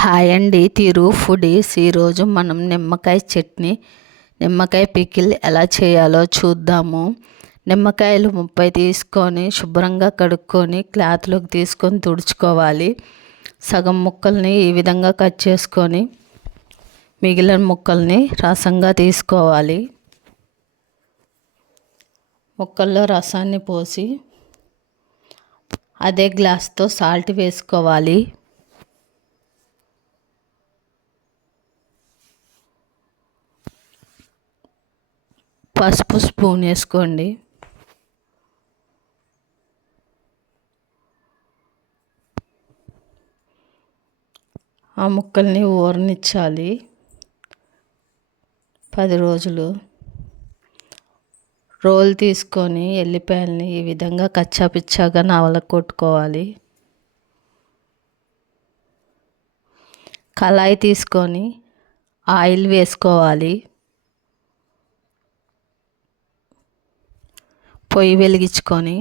Hi అండి, తిరు foodies. ఈరోజు మనం నిమ్మకాయ చట్నీ, నిమ్మకాయ పికిల్ ఎలా చేయాలో చూద్దాము. నిమ్మకాయలు 30 తీసుకొని శుభ్రంగా కడుక్కొని క్లాత్లోకి తీసుకొని తుడుచుకోవాలి. సగం ముక్కల్ని ఈ విధంగా కట్ చేసుకొని మిగిలిన ముక్కల్ని రసంగా తీసుకోవాలి. ముక్కల్లో రసాన్ని పోసి అదే గ్లాస్తో సాల్ట్ వేసుకోవాలి. పసుపు స్పూన్ వేసుకోండి. ఆ ముక్కల్ని ఊరనిచ్చాలి 10 రోజులు. రోల్ తీసుకొని ఎల్లిపాయలని ఈ విధంగా కచ్చాపిచ్చాగా నవలకొట్టుకోవాలి. కళాయి తీసుకొని ఆయిల్ వేసుకోవాలి. పొయ్యి వెలిగించుకొని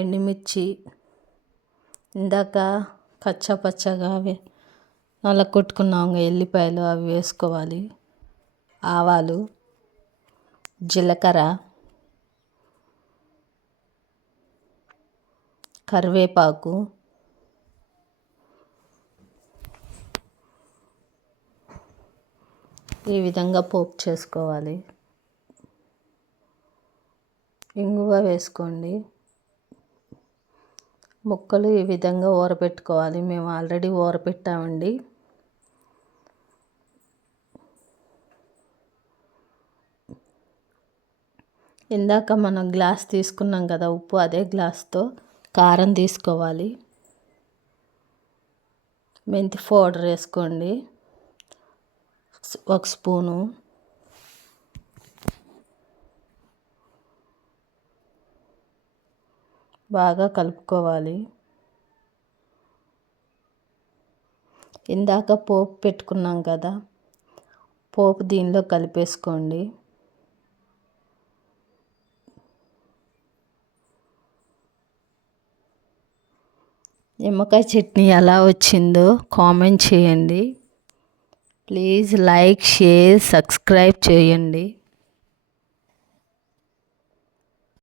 ఎండుమిర్చి, ఇందాక కచ్చాపచ్చగా నలకొట్టుకున్నాం ఎల్లిపాయలు, అవి వేసుకోవాలి. ఆవాలు, జీలకర్ర, కరివేపాకు, ఈ విధంగా పోపు చేసుకోవాలి. ఇంగువ వేసుకోండి. ముక్కలు ఈ విధంగా ఊరపెట్టుకోవాలి. మేము ఆల్రెడీ ఊరపెట్టామండి. ఇందాక మనం గ్లాస్ తీసుకున్నాం కదా ఉప్పు, అదే గ్లాస్తో కారం తీసుకోవాలి. మెంతి పౌడర్ వేసుకోండి 1 స్పూను. బాగా కలుపుకోవాలి. ఇందాక పోపు పెట్టుకున్నాం కదా, పోపు దీనిలో కలిపేసుకోండి. నిమ్మకాయ చట్నీ ఎలా వచ్చిందో కామెంట్ చేయండి. ప్లీజ్ లైక్, షేర్, సబ్స్క్రైబ్ చేయండి.